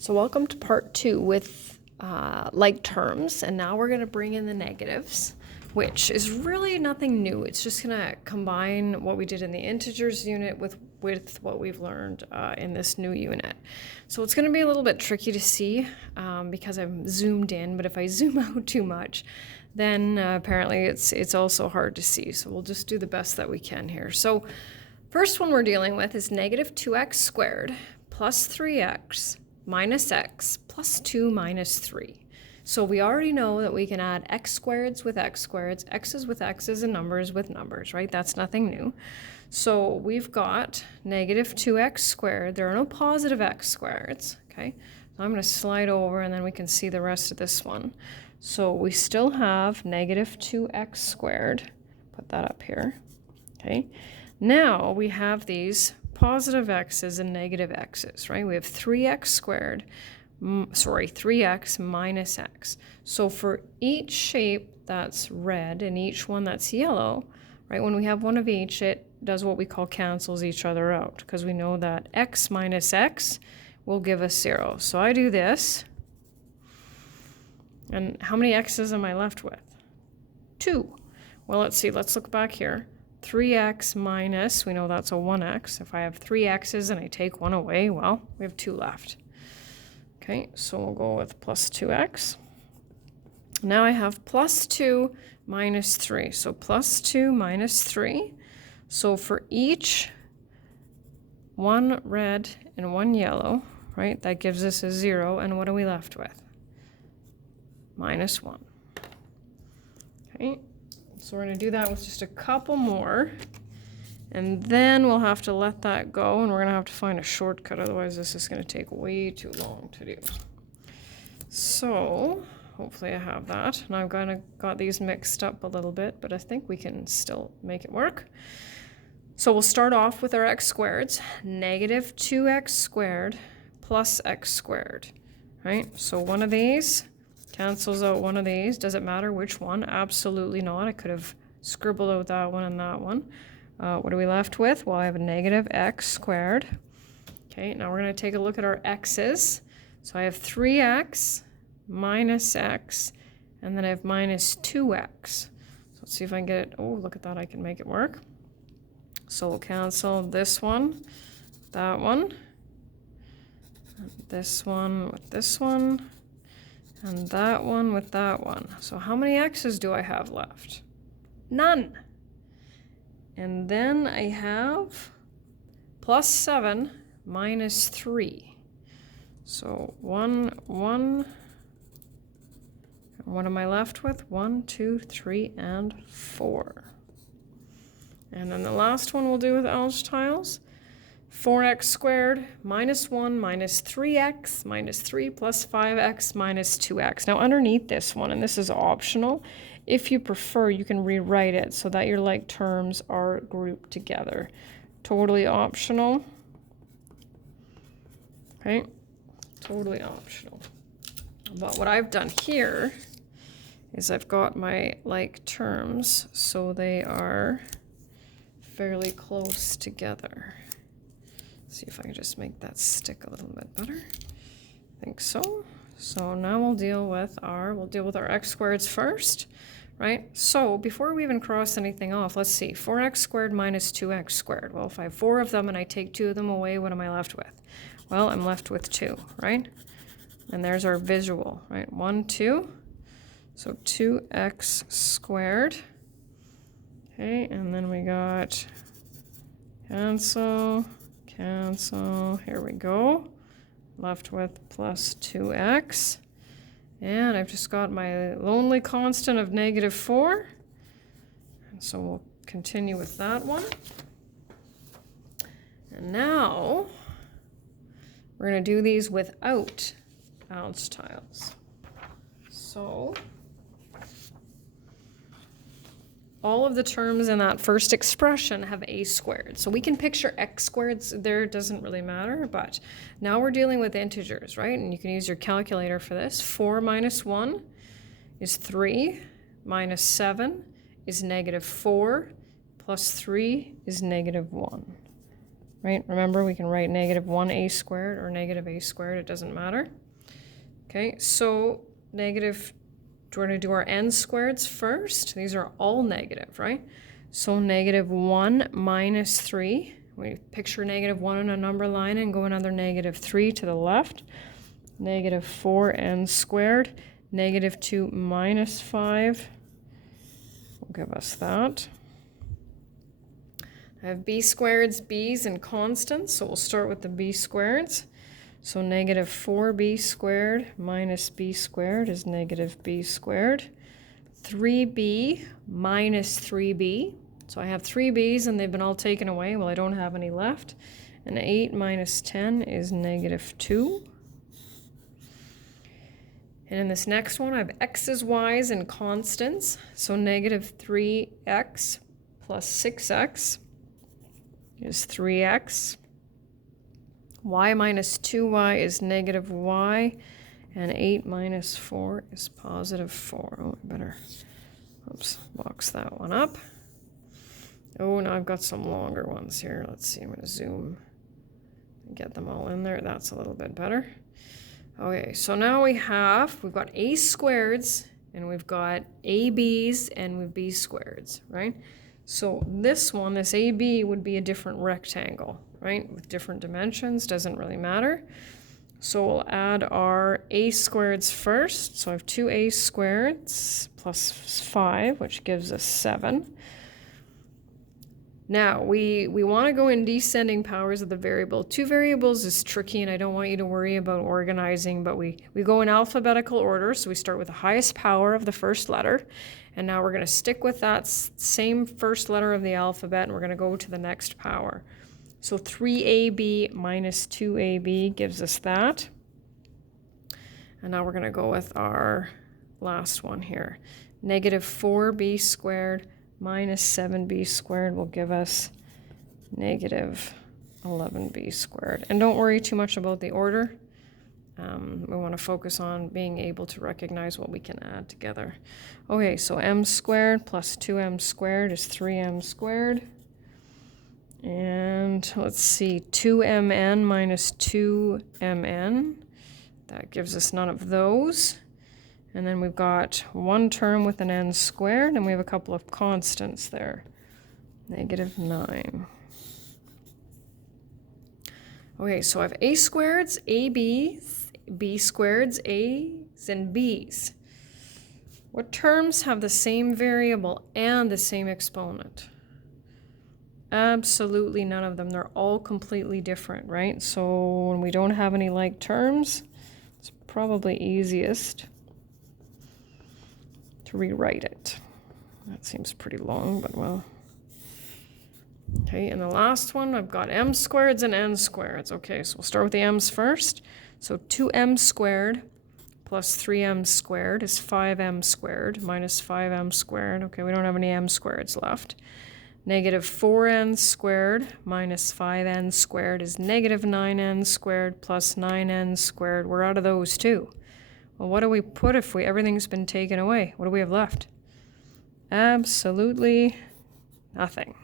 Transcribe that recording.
So welcome to part 2 with like terms, and now we're going to bring in the negatives, which is really nothing new. It's just going to combine what we did in the integers unit with what we've learned in this new unit. So it's going to be a little bit tricky to see because I'm zoomed in, but if I zoom out too much, then apparently it's also hard to see. So we'll just do the best that we can here. So first one we're dealing with is negative 2x squared plus 3x minus x plus 2 minus 3. So we already know that we can add x squareds with x squareds, x's with x's, and numbers with numbers, right? That's nothing new. So we've got negative 2x squared. There are no positive x squareds, okay? So I'm going to slide over and then we can see the rest of this one. So we still have negative 2x squared. Put that up here, okay? Now we have these positive x's and negative x's, right? We have 3x squared, 3x minus x. So for each shape that's red and each one that's yellow, right, when we have one of each, it does what we call cancels each other out, because we know that x minus x will give us 0. So I do this, and how many x's am I left with? 2. Well, let's see, let's look back here. 3x minus, we know that's a 1x. If I have 3 x's and I take 1 away, well, we have 2 left. Okay, so we'll go with plus 2x. Now I have plus 2 minus 3. So plus 2 minus 3. So for each one red and one yellow, right, that gives us a 0. And what are we left with? Minus 1. Okay. So we're going to do that with just a couple more, and then we'll have to let that go, and we're going to have to find a shortcut, otherwise this is going to take way too long to do. So hopefully I have that, and I've kind of got these mixed up a little bit, but I think we can still make it work. So we'll start off with our x squareds, negative 2x squared plus x squared, right? So one of these cancels out one of these. Does it matter which one? Absolutely not. I could have scribbled out that one and that one. What are we left with? Well, I have a negative x squared. Okay, now we're going to take a look at our x's. So I have 3x minus x, and then I have minus 2x. So let's see if I can get it. Oh, look at that. I can make it work. So we'll cancel this one, that one, and this one with this one, and that one with that one. So how many x's do I have left? None. And then I have plus 7 minus 3. So 1, 1. And what am I left with? 1, 2, 3, and 4. And then the last one we'll do with Alge-tiles. 4x squared minus 1 minus 3x minus 3 plus 5x minus 2x. Now underneath this one, and this is optional, if you prefer, you can rewrite it so that your like terms are grouped together. Totally optional. Okay, totally optional. But what I've done here is I've got my like terms so they are fairly close together. See if I can just make that stick a little bit better. I think so. So now we'll deal with our x squareds first, right? So before we even cross anything off, let's see, 4x squared minus 2x squared. Well, if I have 4 of them and I take 2 of them away, what am I left with? Well, I'm left with 2, right? And there's our visual, right? 1, 2. So 2x squared. Okay, and then we got cancel. Cancel, here we go. Left with plus 2x. And I've just got my lonely constant of negative 4. And so we'll continue with that one. And now we're going to do these without Alge-tiles. So all of the terms in that first expression have a squared. So we can picture x squareds there, doesn't really matter, but now we're dealing with integers, right? And you can use your calculator for this. 4 minus 1 is 3, minus 7 is negative 4, plus 3 is negative 1, right? Remember, we can write negative 1a squared or negative a squared. It doesn't matter. Okay, so negative, we're going to do our n squareds first. These are all negative, right? So negative 1 minus 3. We picture negative 1 on a number line and go another negative 3 to the left. Negative 4n squared. Negative 2 minus 5 will give us that. I have b squareds, b's, and constants, so we'll start with the b squareds. So negative 4b squared minus b squared is negative b squared. 3b minus 3b. So I have 3 b's and they've been all taken away. Well, I don't have any left. And 8 minus 10 is negative 2. And in this next one, I have x's, y's, and constants. So negative 3x plus 6x is 3x. Y minus 2y is negative y. And 8 minus 4 is positive 4. Oh, I better, box that one up. Oh, now I've got some longer ones here. Let's see, I'm going to zoom and get them all in there. That's a little bit better. Okay, so now we've got a squareds, and we've got ab's, and we've b squareds, right? So this one, this ab, would be a different rectangle, right? With different dimensions, doesn't really matter. So we'll add our a squareds first. So I have 2a squareds plus 5, which gives us 7. Now, we want to go in descending powers of the variable. 2 variables is tricky, and I don't want you to worry about organizing, but we go in alphabetical order. So we start with the highest power of the first letter, and now we're going to stick with that same first letter of the alphabet, and we're going to go to the next power. So 3ab minus 2ab gives us that. And now we're going to go with our last one here. Negative 4b squared minus 7b squared will give us negative 11b squared. And don't worry too much about the order. We want to focus on being able to recognize what we can add together. Okay, so m squared plus 2m squared is 3m squared. And let's see, 2mn minus 2mn. That gives us none of those. And then we've got one term with an n squared, and we have a couple of constants there. Negative 9. Okay, so I have a squareds, ab's, b squareds, a's, and b's. What terms have the same variable and the same exponent? Absolutely none of them. They're all completely different, right? So when we don't have any like terms, it's probably easiest to rewrite it. That seems pretty long, but well. Okay, and the last one, I've got m squareds and n squareds. Okay, so we'll start with the m's first. So 2m squared plus 3m squared is 5m squared minus 5m squared. Okay, we don't have any m squareds left. Negative 4n squared minus 5n squared is negative 9n squared plus 9n squared. We're out of those too. Well, what do we put if everything's been taken away? What do we have left? Absolutely nothing.